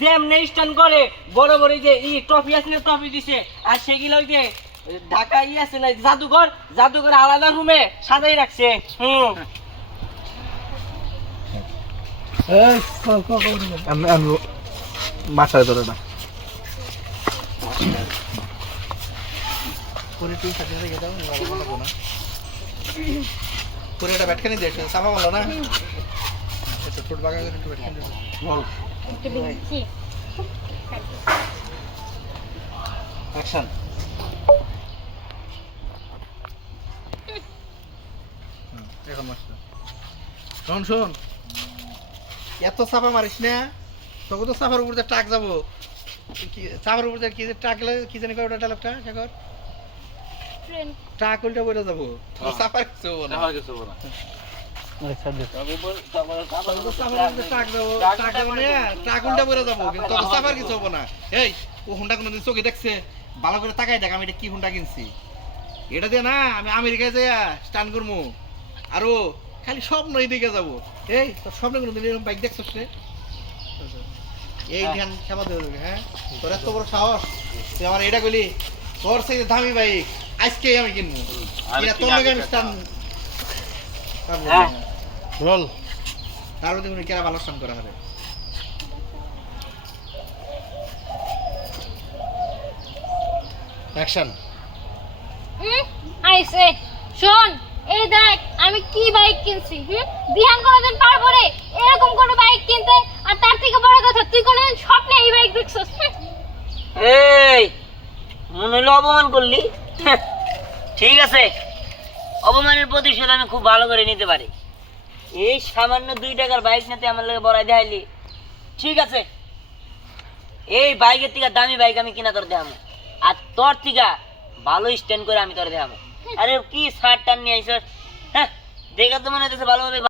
যেমনি স্ট্যান্ড করে বড় বড় যে ট্রফি আছে না ট্রফি দিছে আর সেগুলো ওই যে ঢাকা আছে না জাদুঘর আলাদা রুমে সাজাই রাখছে মাথায় ধরে না পুরো এটা ব্যাটখানি দিয়ে চাপা মারলো না ছোট বাগা করে একটু ব্যাটখানি বল অ্যাকশন এখন মারছে শোন শোন এত চাপা মারিস না তোকে তো চাপার উপর টাক যাবো চাপার উপর কি টাকলে কি জানি কয় ওটা ডায়লগটা শেখর টাক উল্টা বইটা যাবো চাপার কিছু হবো না টাক উল্টা বইটা যাবো কিন্তু চাপার কিছু হবো না এই ও হুন্ডা কোনোদিন চোখে দেখছে ভালো করে তাকাই দেখ আমি এটা কি হুন্ডা কিনছি এটা দিয়ে না আমি আমেরিকায় যাই স্টান করবো আরো খালি স্বপ্নই দিকে যাবো এই তোর স্বপ্নে কোনোদিন এরকম বাইক দেখছিস রে এই ধ্যান খেপা দেবে তোকে হ্যাঁ তোর এত বড় সাহস তুই আমার এটা বলি তোর সেই দামি বাইক আজকেই আমি কিনবো তোর লাগে আমি স্টান রোল তার মধ্যে কোনো কেরা ভালো স্টান করা হবে অ্যাকশন আইসে শোন এই দেখ আমি কি বাইক কিনছি বিহান কোনদিন পারবো রে এরকম কোন বাইক কিনতে আর তার থেকে বড় কথা তুই কোনদিন স্বপ্নে এই বাইক দেখছস এই মনে হলো অপমান করলি ঠিক আছে অপমানের প্রতিশোধ আমি খুব ভালো করে নিতে পারি এই সামান্য 2 টাকার বাইক নিতে আমার লাগে বড়াই দেখাইলি ঠিক আছে এই বাইকের থেকে দামি বাইক আমি কিনা তোর দেখাবো আর তোর থেকে ভালো স্ট্যান্ড করে আমি তোর দেখাবো আরে কি শার্ট টান নিয়ে আইসস হ্যাঁ দেখা তো মনে হচ্ছে ভালোভাবে